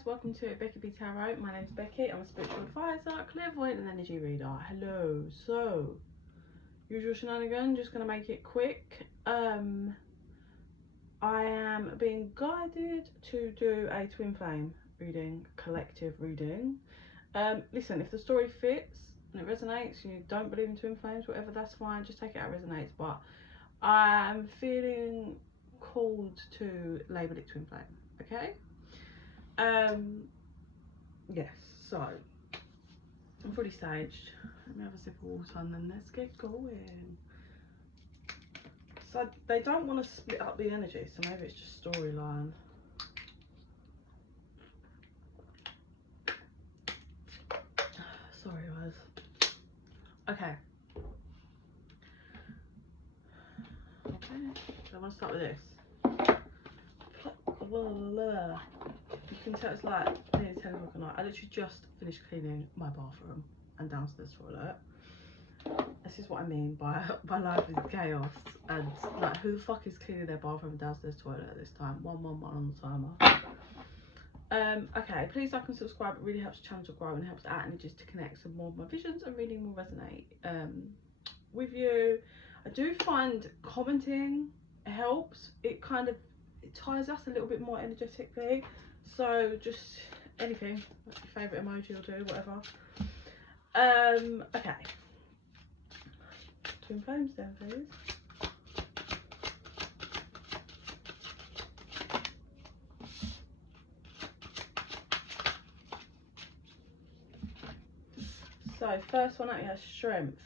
guys, welcome to bekibtarot. My name is Becky. I'm a spiritual advisor, clairvoyant and energy reader. Hello. So, usual shenanigan, just going to make it quick. I am being guided to do a twin flame reading, collective reading. Listen, if the story fits and it resonates, you don't believe in twin flames, whatever, that's fine. Just take it how it resonates. But I'm feeling called to label it twin flame, okay? Yes, so I'm fully staged. Let me have a sip of water and then let's get going. So they don't want to split up the energy, so maybe it's just storyline. Sorry guys. Okay, so I want to start with this. You can tell it's like nearly 10 o'clock at night. I literally just finished cleaning my bathroom and downstairs toilet. This is what I mean by life is chaos, and like, who the fuck is cleaning their bathroom and downstairs toilet at this time? 111 on the timer. Okay, please like and subscribe. It really helps the channel to grow and helps out energies to connect, so more of my visions and reading will resonate with you. I do find commenting helps. It kind of ties us a little bit more energetically, so just anything, like your favourite emoji will do, whatever. Okay, twin flames then please. So first one out, you have strength.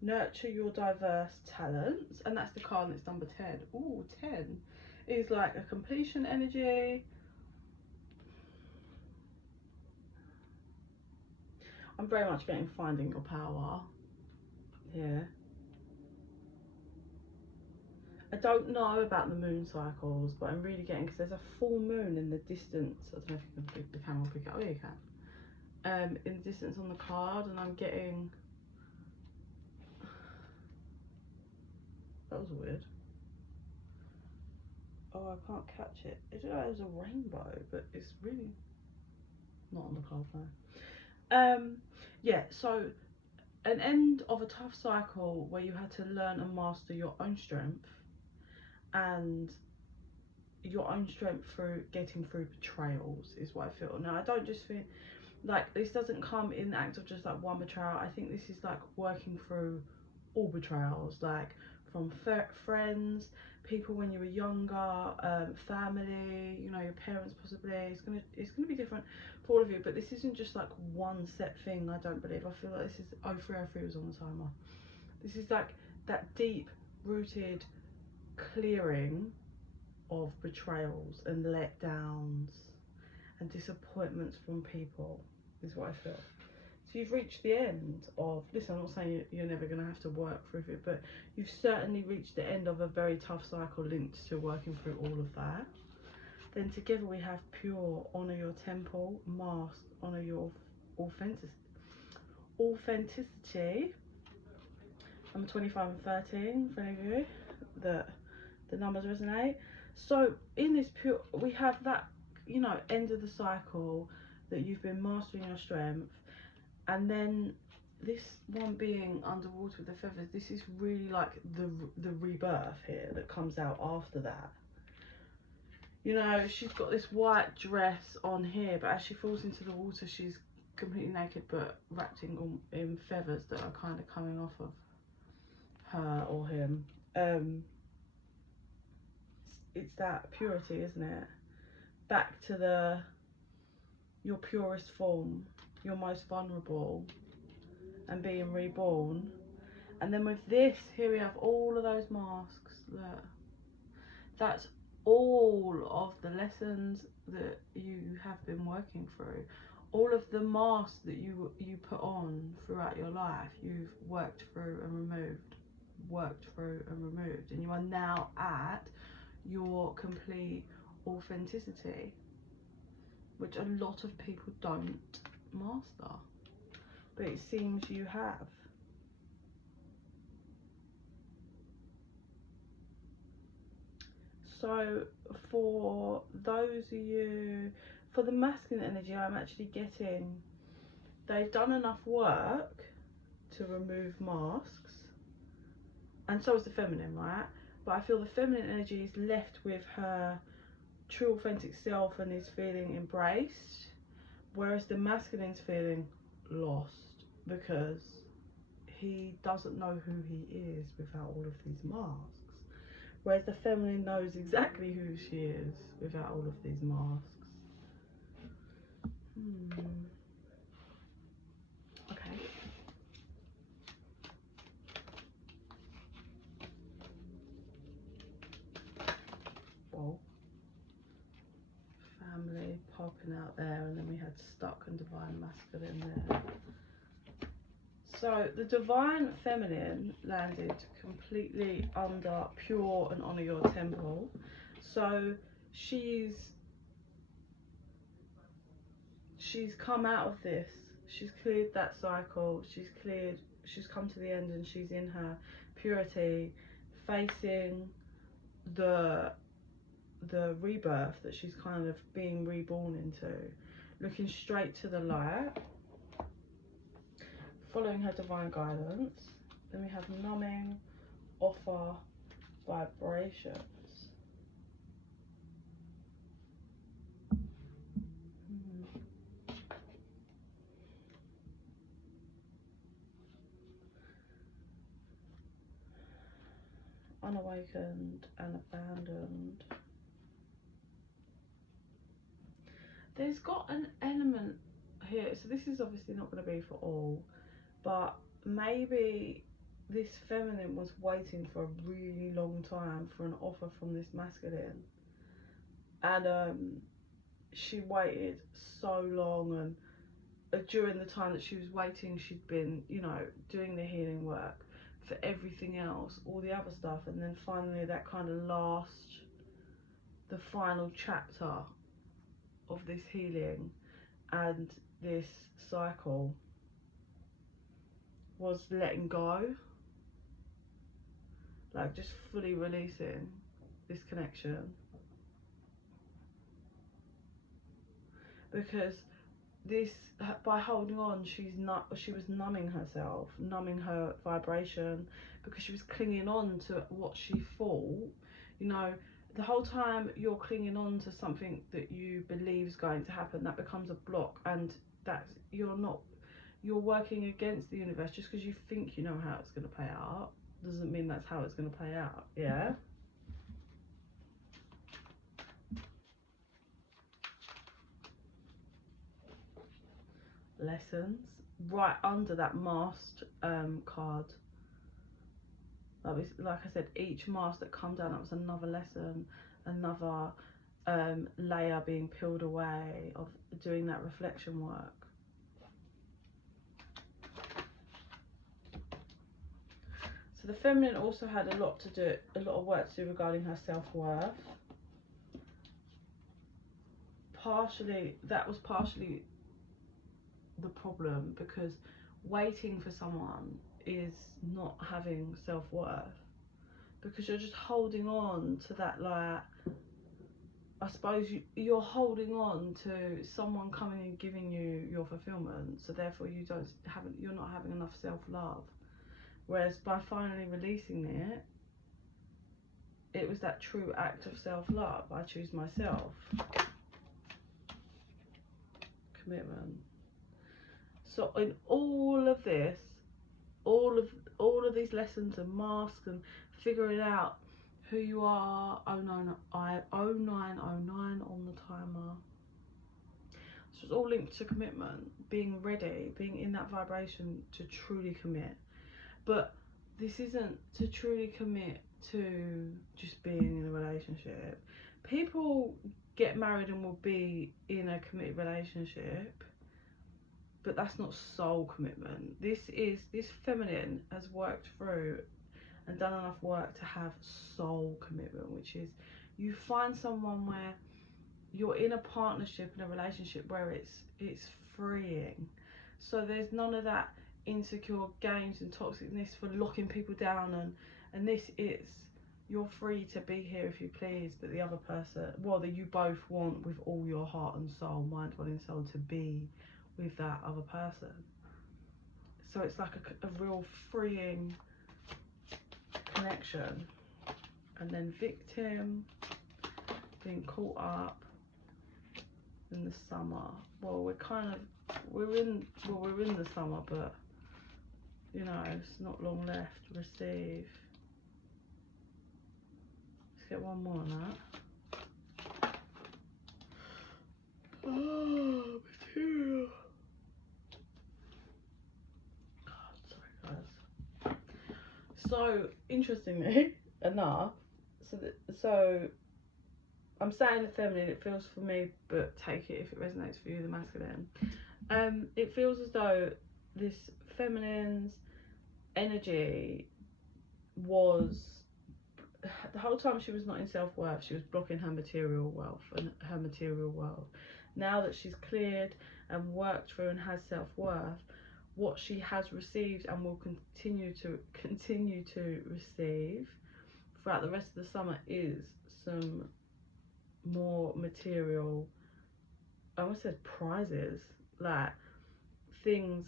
Nurture your diverse talents, and that's the card, and it's number 10. Ooh, 10 is like a completion energy. I'm very much getting finding your power here. I don't know about the moon cycles, but I'm really getting, because there's a full moon in the distance. I don't know if you can pick the camera, pick it up. Oh yeah, you can. In the distance on the card, and I'm getting, that was weird. Oh, I can't catch it. It looked like it was a rainbow, but it's really not on the card now. Yeah, so an end of a tough cycle where you had to learn and master your own strength, and your own strength through getting through betrayals is what I feel. Now, I don't just feel like this doesn't come in the act of just like one betrayal. I think this is like working through all betrayals, like from friends, people when you were younger, family, you know, your parents possibly. It's gonna be different for all of you, but this isn't just like one set thing. I don't believe. I feel like this is 0303 was on the timer. This is like that deep rooted clearing of betrayals and letdowns and disappointments from people is what I feel. So you've reached the end of, listen, I'm not saying you're never going to have to work through it, but you've certainly reached the end of a very tough cycle linked to working through all of that. Then together we have pure, honour your temple, mask, honour your authenticity. Number 25 and 13 for any of you that the numbers resonate. So in this pure, we have that, you know, end of the cycle that you've been mastering your strength, and then this one being underwater with the feathers, this is really like the rebirth here that comes out after that. You know, she's got this white dress on here, but as she falls into the water, she's completely naked but wrapped in feathers that are kind of coming off of her or him. It's that purity, isn't it? Back to your purest form, your most vulnerable, and being reborn. And then with this, here we have all of those masks. Look, that's all of the lessons that you have been working through. All of the masks that you put on throughout your life, you've worked through and removed, and you are now at your complete authenticity, which a lot of people don't master, but it seems you have. So for those of you, for the masculine energy, I'm actually getting they've done enough work to remove masks, and so is the feminine, right? But I feel the feminine energy is left with her true authentic self and is feeling embraced, whereas the masculine's feeling lost because he doesn't know who he is without all of these masks, whereas the feminine knows exactly who she is without all of these masks. Okay. Whoa. Family popping out there, and then we had stuck and divine masculine there. So the divine feminine landed completely under pure and honor your temple. So she's come out of this. She's cleared that cycle. She's come to the end, and she's in her purity, facing the rebirth that she's kind of being reborn into, looking straight to the light, following her divine guidance. Then we have numbing, offer, vibrations. Unawakened and abandoned. There's got an element here, so this is obviously not going to be for all, but maybe this feminine was waiting for a really long time for an offer from this masculine, and she waited so long, and during the time that she was waiting, she'd been, you know, doing the healing work for everything else, all the other stuff, and then finally that kind of the final chapter of this healing and this cycle was letting go, like just fully releasing this connection, because this, by holding on, she was numbing herself, numbing her vibration, because she was clinging on to what she thought, you know, the whole time you're clinging on to something that you believe is going to happen, that becomes a block, and that's you're working against the universe. Just because you think you know how it's going to play out doesn't mean that's how it's going to play out. Yeah. Lessons right under that masked card. Like I said, each mask that come down, that was another lesson, another layer being peeled away of doing that reflection work. So the feminine also had a lot of work to do regarding her self-worth. That was partially the problem, because waiting for someone is not having self-worth, because you're just holding on to that, like, I suppose you're holding on to someone coming and giving you your fulfillment, so therefore you're not having enough self-love. Whereas by finally releasing it was that true act of self-love. I choose myself. Commitment. So in all of this, all of these lessons and masks and figuring out who you are, 0909 on the timer. So it's all linked to commitment, being ready, being in that vibration to truly commit. But this isn't to truly commit to just being in a relationship. People get married and will be in a committed relationship, but that's not soul commitment. This feminine has worked through and done enough work to have soul commitment, which is you find someone where you're in a partnership, in a relationship where it's freeing. So there's none of that insecure games and toxicness for locking people down, and this is you're free to be here if you please, but the other person, well, that you both want with all your heart and soul, mind, body and soul, to be with that other person. So it's like a real freeing connection. And then victim, being caught up in the summer. Well, we're in the summer, but you know, it's not long left. Receive. Let's get one more on that. Oh, material. God, sorry guys. So interestingly enough, so I'm saying the feminine, it feels for me, but take it if it resonates for you, the masculine. It feels as though this feminine's energy was, the whole time she was not in self-worth, she was blocking her material wealth and her material world. Now that she's cleared and worked through and has self-worth, what she has received and will continue to receive throughout the rest of the summer is some more material, I almost said prizes, like things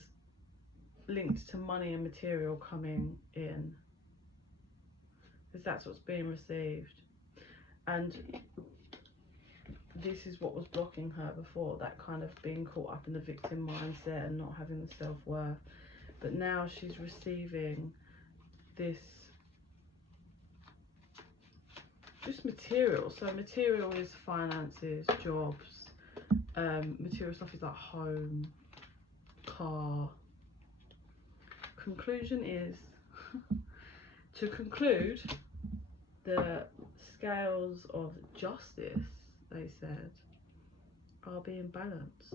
linked to money and material coming in, because that's what's being received. And this is what was blocking her before, that kind of being caught up in the victim mindset and not having the self-worth. But now she's receiving this just material. So material is finances, jobs, material stuff is like home, car. Conclusion is to conclude, the scales of justice, they said, are being balanced.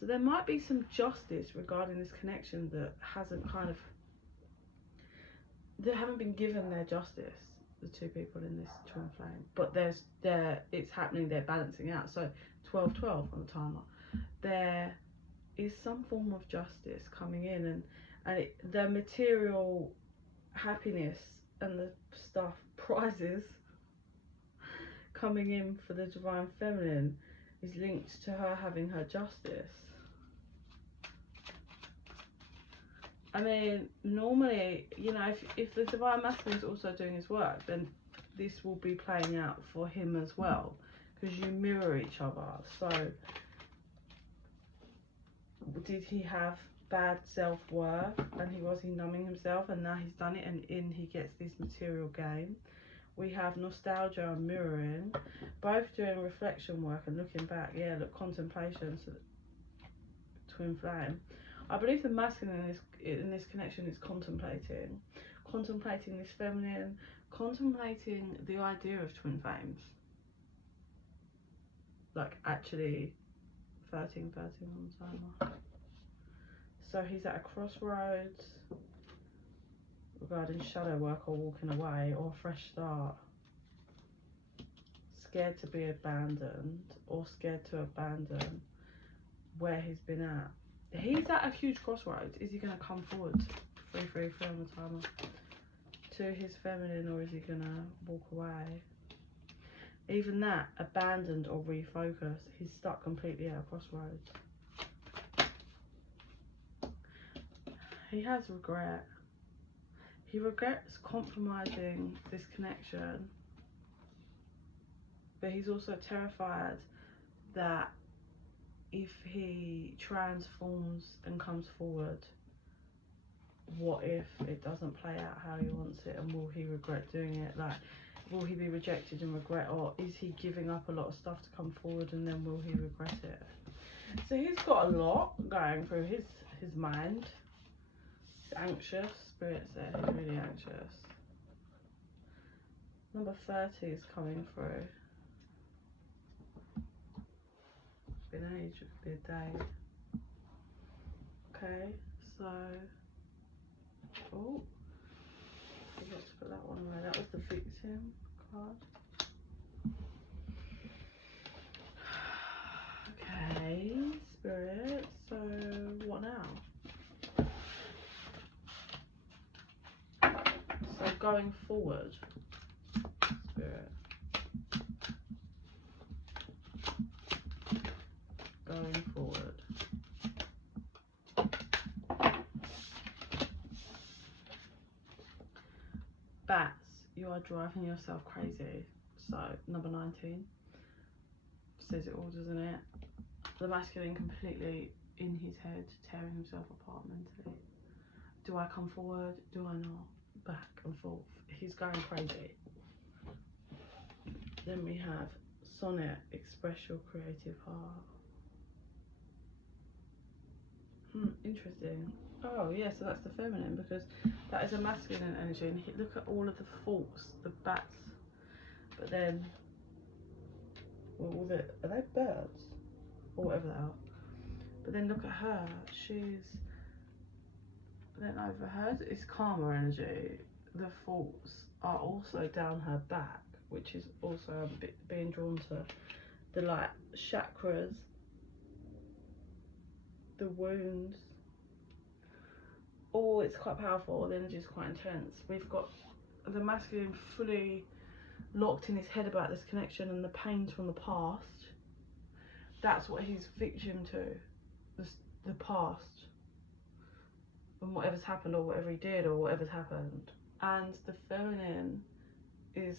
So there might be some justice regarding this connection that hasn't kind of, they haven't been given their justice, the two people in this twin flame, but it's happening, they're balancing out. So 12-12 on the timer, there is some form of justice coming in, and the material happiness and the stuff, prizes coming in for the divine feminine is linked to her having her justice. I mean, normally, you know, if the divine masculine is also doing his work, then this will be playing out for him as well, because you mirror each other. So did he have bad self-worth and he numbing himself, and now he's done it, and he gets this material gain? We have nostalgia and mirroring, both doing reflection work and looking back. Yeah, look, contemplation. So twin flame, I believe the masculine in this connection is contemplating this feminine, contemplating the idea of twin flames, like actually 13 on the timer. So he's at a crossroads regarding shadow work or walking away or a fresh start. Scared to be abandoned or scared to abandon where he's been at. He's at a huge crossroads. Is he going to come forward 3 on the timer to his feminine, or is he going to walk away? Even that, abandoned or refocused, he's stuck completely at a crossroads. He has regret. He regrets compromising this connection, but he's also terrified that if he transforms and comes forward, what if it doesn't play out how he wants it, and will he regret doing it? Like, will he be rejected and regret, or is he giving up a lot of stuff to come forward and then will he regret it? So he's got a lot going through his mind. He's anxious, spirit said he's really anxious. Number 30 is coming through. It's been age, it could be a day. Okay, so, oh, forgot to put that one away. That was the victim card. Okay, spirit, so what now? So going forward, Bats, you are driving yourself crazy. So number 19 says it all, doesn't it? The masculine completely in his head, tearing himself apart mentally. Do I come forward? Do I not? Back and forth. He's going crazy. Then we have sonnet, express your creative heart. Interesting. Oh yeah, so that's the feminine, because that is a masculine energy. And look at all of the faults, the bats. But then, well, are they birds? Or whatever they are. But then look at her. She's, then over hers is karma energy. The faults are also down her back, which is also a bit being drawn to the like chakras, the wounds. Oh, it's quite powerful. The energy is quite intense. We've got the masculine fully locked in his head about this connection and the pains from the past. That's what he's victim to, the past and whatever's happened or whatever he did or whatever's happened. And the feminine is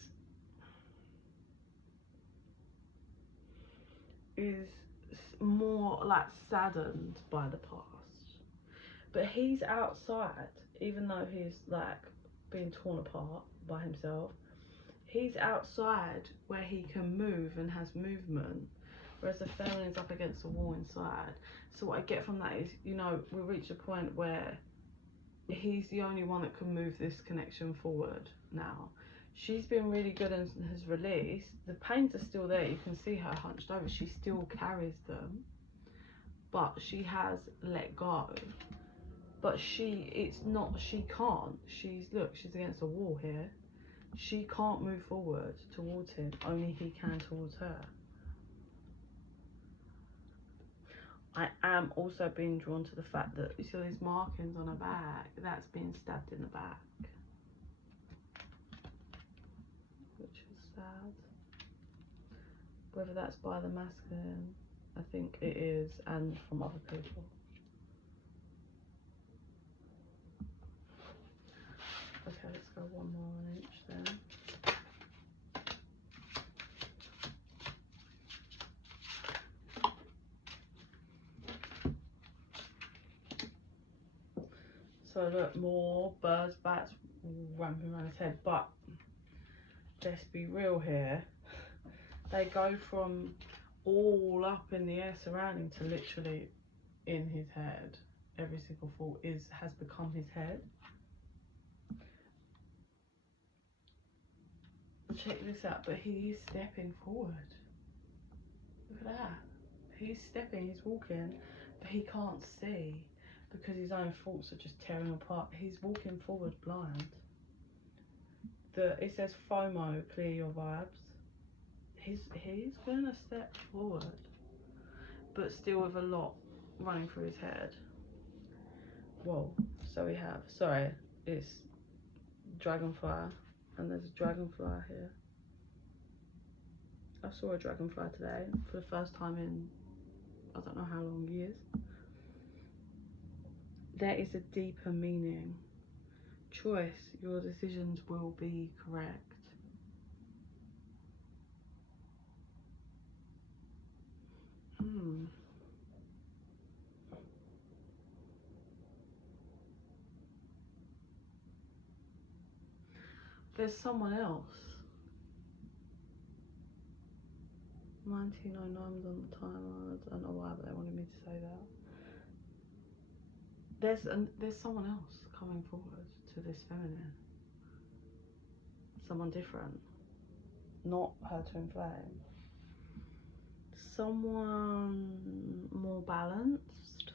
more like saddened by the past. But he's outside, even though he's like being torn apart by himself. He's outside where he can move and has movement, whereas the feminine's up against the wall inside. So what I get from that is, you know, we reach a point where he's the only one that can move this connection forward now. She's been really good and has released. The pains are still there. You can see her hunched over. She still carries them, but she has let go. But she can't. She's against a wall here. She can't move forward towards him. Only he can towards her. I am also being drawn to the fact that you see these markings on her back. That's being stabbed in the back, which is sad. Whether that's by the masculine, I think it is, and from other people. Okay, let's go one more on each then. So look, more birds, bats ramping around his head, but let's be real here. They go from all up in the air surrounding to literally in his head. Every single thought has become his head. Check this out, but he is stepping forward. Look at that. He's stepping, he's walking, but he can't see because his own thoughts are just tearing apart. He's walking forward blind. It says FOMO, clear your vibes. He's gonna step forward, but still with a lot running through his head. Whoa, so we have, sorry, it's dragonfly, and there's a dragonfly here. I saw a dragonfly today for the first time in I don't know how long years. There is a deeper meaning. Choice, your decisions will be correct. There's someone else. 1909 was on the timer. I don't know why, but they wanted me to say that. There's someone else coming forward to this feminine. Someone different. Not her twin flame. Someone more balanced.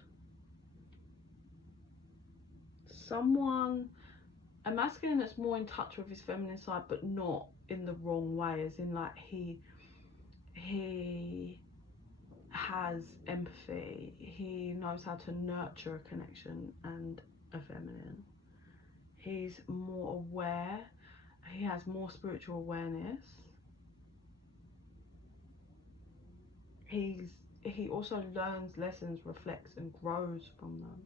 Someone, a masculine that's more in touch with his feminine side, but not in the wrong way, as in like he has empathy, he knows how to nurture a connection and a feminine. He's more aware, he has more spiritual awareness. He also learns lessons, reflects and grows from them.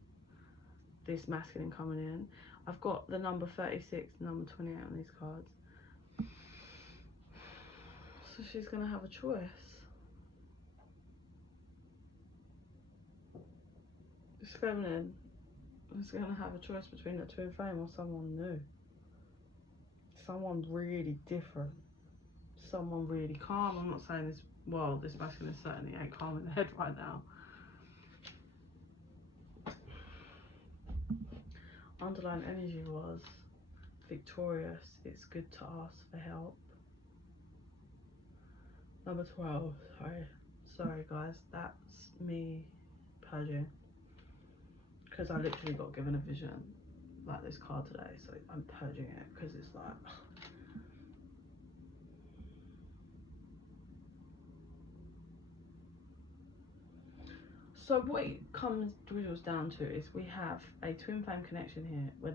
This masculine coming in, I've got the number 36, number 28 on these cards. So she's going to have a choice. This feminine is going to have a choice between the twin flame or someone new. Someone really different. Someone really calm. I'm not saying this, well, this masculine certainly ain't calm in the head right now. Underlying energy was victorious. It's good to ask for help. Number 12. Sorry guys, that's me purging. Because I literally got given a vision like this card today, so I'm purging it because it's like... So what it dwindles down to is we have a twin flame connection here where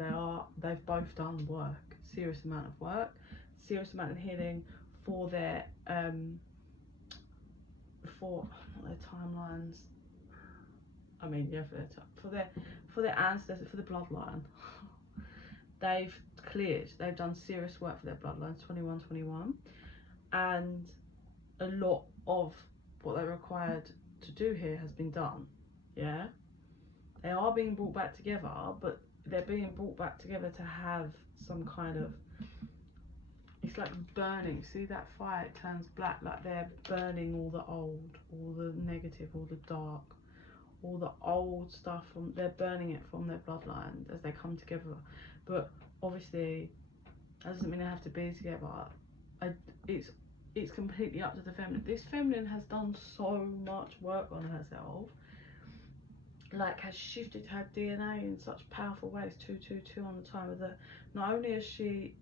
they've both done work, serious amount of work, serious amount of healing for their for not their timelines. I mean, yeah, for their ancestors, for the bloodline. They've cleared. They've done serious work for their bloodlines, 2121, and a lot of what they required to do here has been done. Yeah, they are being brought back together, but they're being brought back together to have some kind of, it's like burning. See that fire, it turns black, like they're burning all the old, all the negative, all the dark, all the old stuff they're burning it from their bloodline as they come together. But obviously that doesn't mean they have to be together. It's completely up to the feminine. This feminine has done so much work on herself, like has shifted her DNA in such powerful ways. 222 on the time of the, not only has she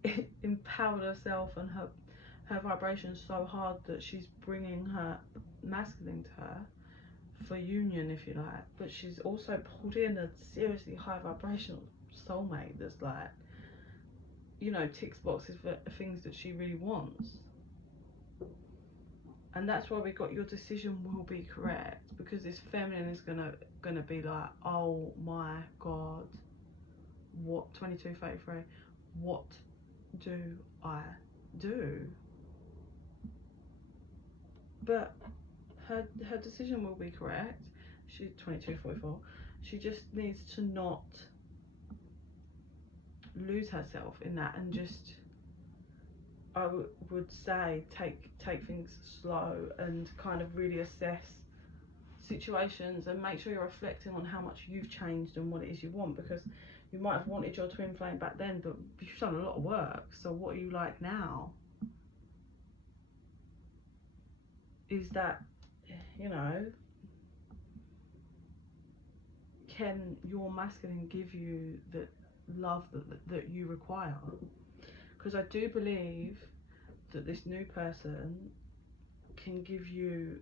empowered herself and her vibration so hard that she's bringing her masculine to her for union, if you like, but she's also pulled in a seriously high vibrational soulmate that's like, you know, ticks boxes for things that she really wants. And that's why we got your decision will be correct, because this feminine is gonna be like, oh my god, what, 2233, what do I do? But her decision will be correct. She's 2244. She just needs to not lose herself in that, and just, I would say, take things slow and kind of really assess situations and make sure you're reflecting on how much you've changed and what it is you want, because you might have wanted your twin flame back then, but you've done a lot of work. So what are you like now? Is that, you know, can your masculine give you the love that you require? Because I do believe that this new person can give you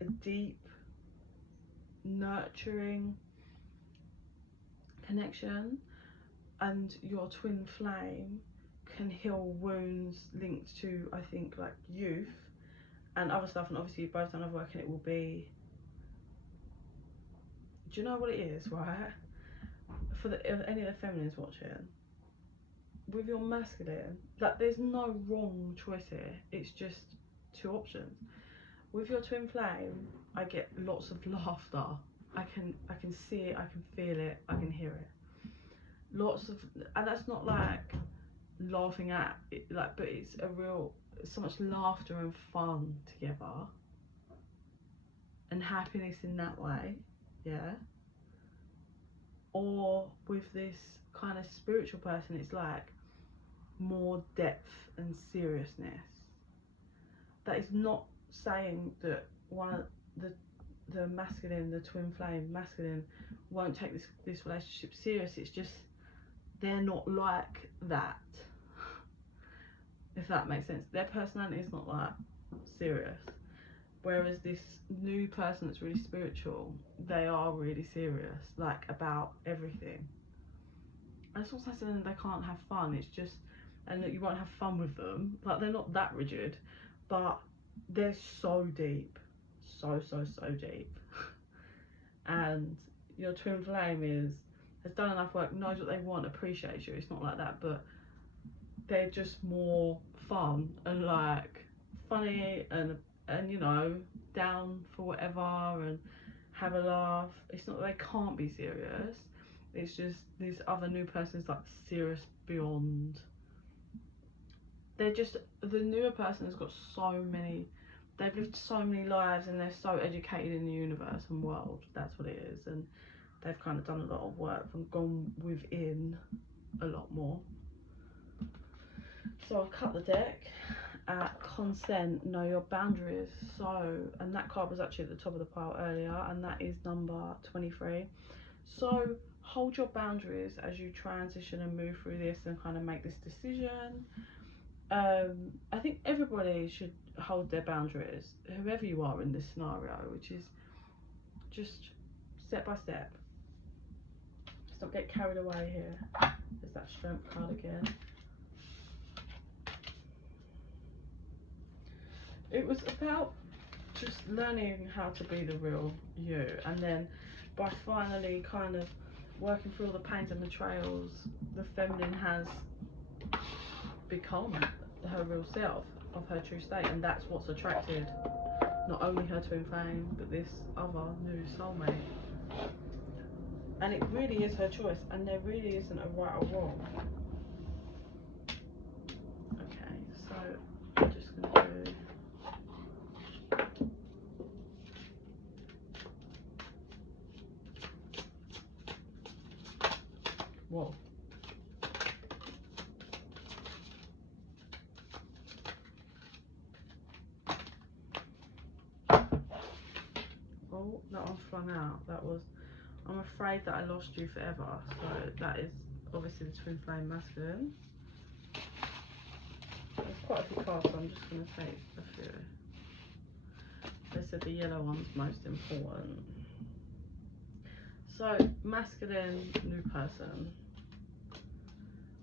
a deep, nurturing connection, and your twin flame can heal wounds linked to, I think, like youth and other stuff. And obviously you've both done other work, and it will be, do you know what it is, right? For any of the feminines watching, with your masculine, like there's no wrong choice here, it's just two options. With your twin flame, I get lots of laughter. I can see it, I can feel it, I can hear it. Lots of, and that's not like laughing at it, like, but it's so much laughter and fun together and happiness in that way, yeah. Or with this kind of spiritual person, it's like more depth and seriousness. That is not saying that the masculine, the twin flame masculine, won't take this relationship serious. It's just they're not like that, if that makes sense. Their personality is not like serious, whereas this new person that's really spiritual, they are really serious, like about everything. And it's not saying they can't have fun, it's just, and that you won't have fun with them, like they're not that rigid, but they're so deep, so deep. And your twin flame is has done enough work, knows what they want, appreciates you. It's not like that, but they're just more fun and like funny and you know, down for whatever and have a laugh. It's not that they can't be serious, it's just this other new person is like serious beyond. They're just, the newer person has got so many, they've lived so many lives and they're so educated in the universe and world. That's what it is. And they've kind of done a lot of work and gone within a lot more. So I cut the deck at consent, know your boundaries. So, and that card was actually at the top of the pile earlier, and that is number 23. So hold your boundaries as you transition and move through this and kind of make this decision. I think everybody should hold their boundaries, whoever you are in this scenario, which is just step by step. Let's not get carried away here. There's that strength card again. It was about just learning how to be the real you, and then by finally kind of working through all the pains and betrayals, the feminine has become her real self, of her true state, and that's what's attracted not only her twin flame but this other new soulmate. And it really is her choice, and there really isn't a right or wrong. Okay, so I'm just gonna do, whoa. Oh, that one flung out. That was, I'm afraid that I lost you forever. So that is obviously the twin flame masculine. There's quite a few cards, so I'm just going to take a few. They said the yellow one's most important. So, masculine, new person.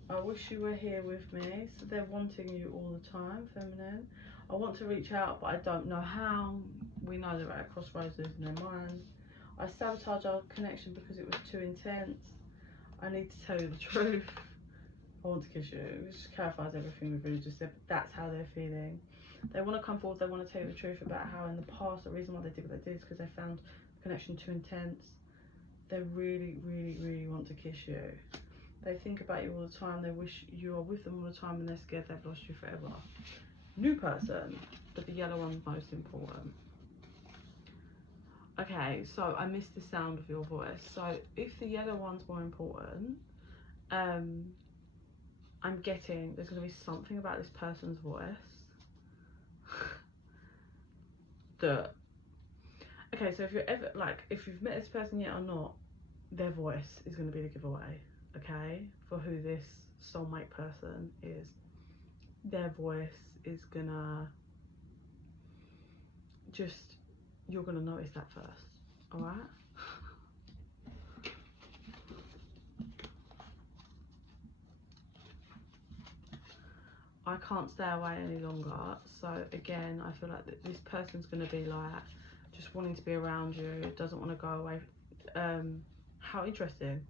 I wish you were here with me. So they're wanting you all the time, feminine. I want to reach out, but I don't know how. We know they're at a crossroads in their minds. I sabotage our connection because it was too intense. I need to tell you the truth. I want to kiss you. It just clarifies everything we've really just said, but that's how they're feeling. They want to come forward, they want to tell you the truth about how in the past, the reason why they did what they did is because they found the connection too intense. They really, really, really want to kiss you. They think about you all the time, they wish you are with them all the time, and they're scared they've lost you forever. New person, but the yellow one's most important. Okay, so I missed the sound of your voice. So if the yellow one's more important, I'm getting there's going to be something about this person's voice that, okay, so if you're ever, like, if you've met this person yet or not, their voice is going to be the giveaway, okay, for who this soulmate person is. Their voice is gonna just, you're gonna notice that first, all right? I can't stay away any longer. So again, I feel like this person's going to be like just wanting to be around you, doesn't want to go away. How interesting.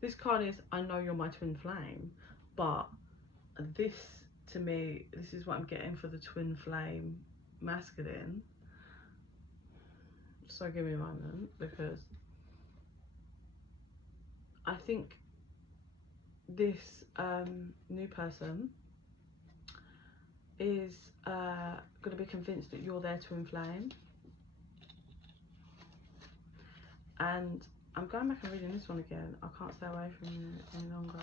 This card is, I know you're my twin flame, but this, to me, this is what I'm getting for the twin flame masculine. So give me a moment, because I think this new person is going to be convinced that you're their twin flame. And I'm going back and reading this one again. I can't stay away from you any longer.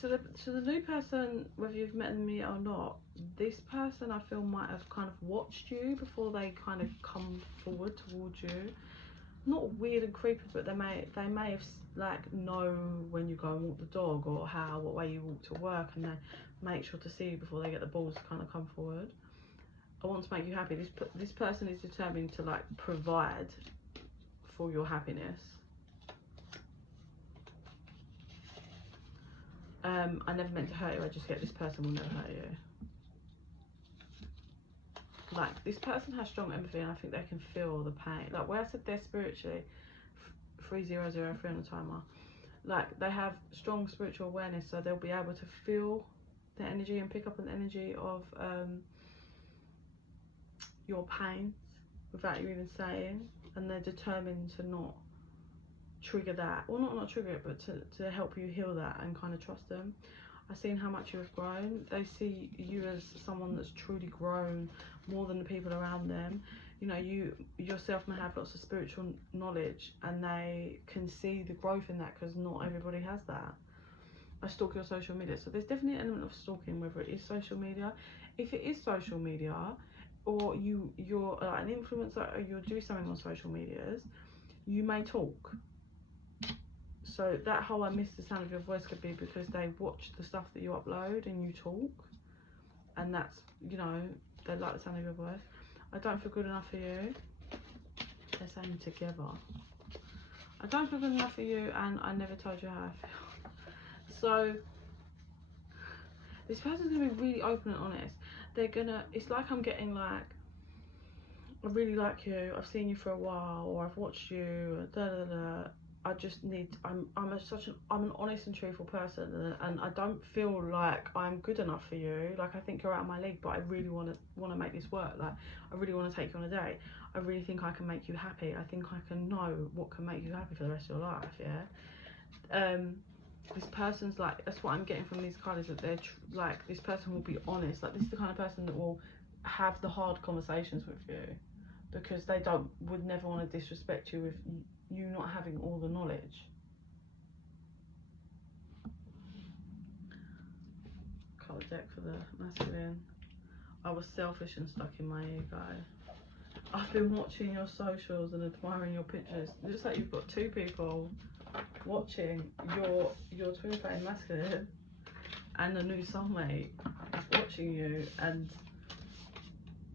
So the new person, whether you've met them yet or not, this person I feel might have kind of watched you before they kind of come forward towards you. Not weird and creepy, but they may have like know when you go and walk the dog, or what way you walk to work, and they make sure to see you before they get the balls to kind of come forward. I want to make you happy. This person is determined to like provide for your happiness. I never meant to hurt you. I just get this person will never hurt you. like this person has strong empathy, and I think they can feel the pain. Like where I said they're spiritually 3003 on the timer, like they have strong spiritual awareness, so they'll be able to feel the energy and pick up on the energy of your pains without you even saying, and they're determined to not trigger that, or not trigger it, but to help you heal that and kind of trust them. I've seen how much you have grown. They see you as someone that's truly grown more than the people around them. You know, you yourself may have lots of spiritual knowledge, and they can see the growth in that, because not everybody has that. I stalk your social media, so there's definitely an element of stalking, whether it is social media. If it is social media, or you're an influencer, or you're doing something on social medias, you may talk. So that whole I miss the sound of your voice could be because they watch the stuff that you upload and you talk, and that's, you know, they like the sound of your voice. I don't feel good enough for you. They're saying together. I don't feel good enough for you, and I never told you how I feel. So this person's gonna be really open and honest. They're gonna, it's like I'm getting like, I really like you, I've seen you for a while, or I've watched you, da da da. I just need, I'm an honest and truthful person, and I don't feel like I'm good enough for you. Like I think you're out of my league, but I really want to make this work. Like I really want to take you on a date. I really think I can make you happy. I think I can know what can make you happy for the rest of your life. Yeah. This person's like, that's what I'm getting from these cards, is that they're like, this person will be honest. Like this is the kind of person that will have the hard conversations with you, because they would never want to disrespect you with you not having all the knowledge. Card deck for the masculine. I was selfish and stuck in my ego. I've been watching your socials and admiring your pictures. It looks like you've got two people watching your twin flame masculine, and a new soulmate is watching you, and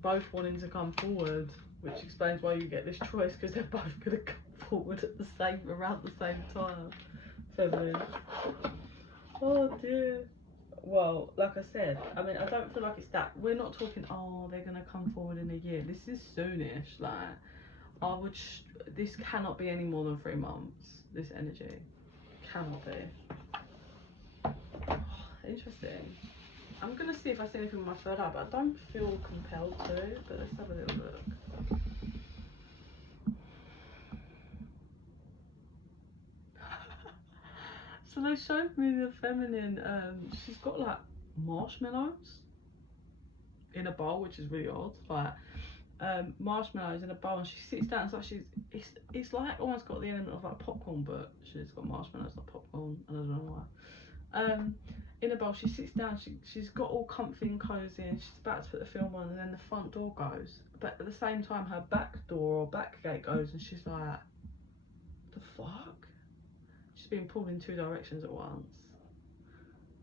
both wanting to come forward, which explains why you get this choice, because they're both going to come forward at around the same time. Feminine. Oh dear. Well, like I said, I mean, I don't feel like it's that. We're not talking, oh, they're going to come forward in a year. This is soonish. Like, this cannot be any more than 3 months, this energy. Cannot be. Oh, interesting. I'm going to see if I see anything with my third eye, but I don't feel compelled to. But let's have a little look. So they showed me the feminine, she's got like marshmallows in a bowl, which is really odd. Like marshmallows in a bowl, and she sits down, so it's like almost got the element of like popcorn, but she's got marshmallows, not popcorn, and I don't know why. In a bowl, she sits down, she's got all comfy and cozy, and she's about to put the film on, and then the front door goes, but at the same time her back door or back gate goes, and she's like, the fuck? She's being pulled in 2 directions at once.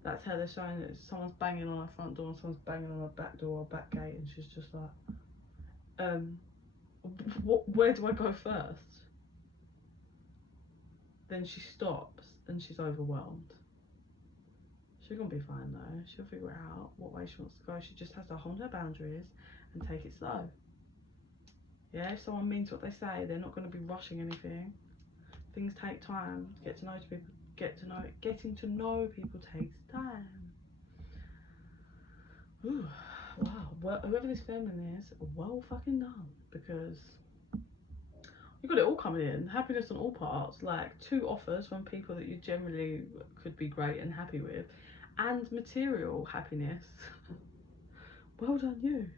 That's how they're showing it. Someone's banging on her front door and someone's banging on her back door or back gate, and she's just like, where do I go first? Then she stops and she's overwhelmed. She's gonna be fine though. She'll figure it out what way she wants to go. She just has to hold her boundaries and take it slow. Yeah, if someone means what they say, they're not going to be rushing anything. Things take time. Getting to know people takes time. Ooh, wow. Well, whoever this feminine is, well fucking done, because you got it all coming in. Happiness on all parts. Like 2 offers from people that you generally could be great and happy with, and material happiness. Well done, you.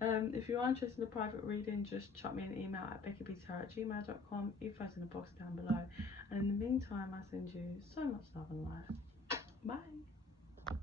If you are interested in a private reading, just chuck me an email at bekibtarot@gmail.com. Info's in the box down below. And in the meantime, I send you so much love and light. Bye.